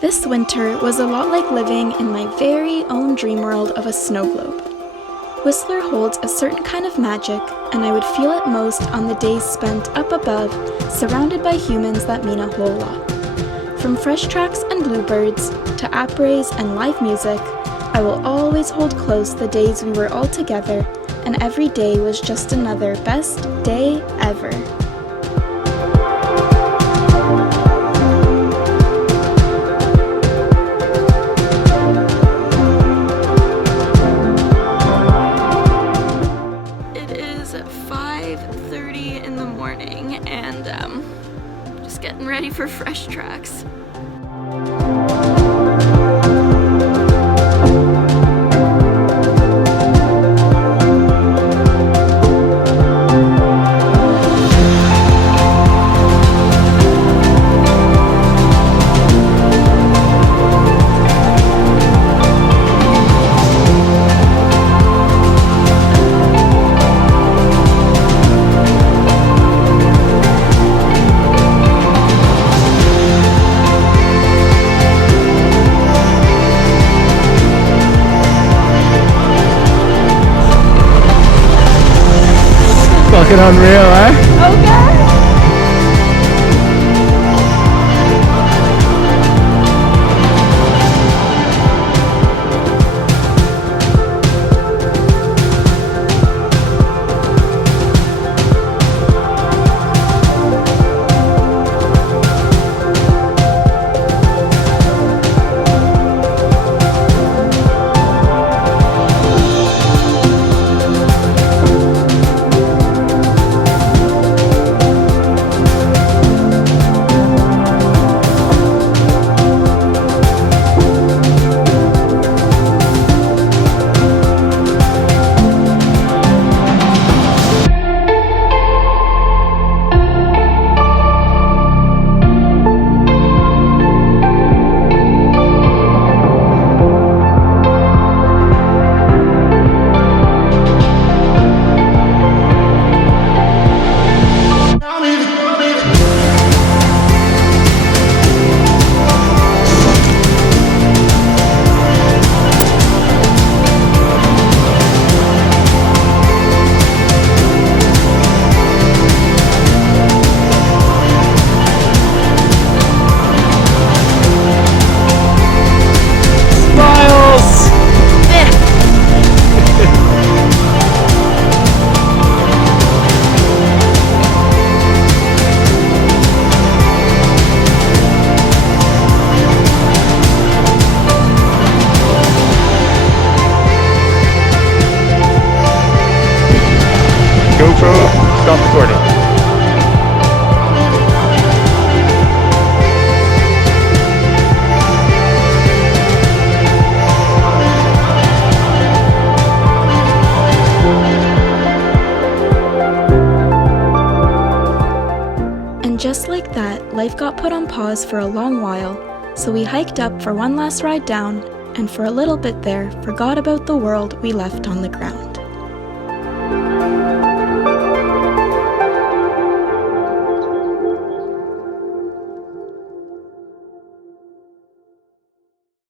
This winter was a lot like living in my very own dream world of a snow globe. Whistler holds a certain kind of magic, and I would feel it most on the days spent up above, surrounded by humans that mean a whole lot. From fresh tracks and bluebirds to après and live music, I will always hold close the days we were all together, and every day was just another best day ever. It is 5:30 in the morning, and just getting ready for fresh tracks. Fucking unreal, eh? Okay. GoPro, stop recording. And just like that, life got put on pause for a long while, so we hiked up for one last ride down, and for a little bit there, forgot about the world we left on the ground.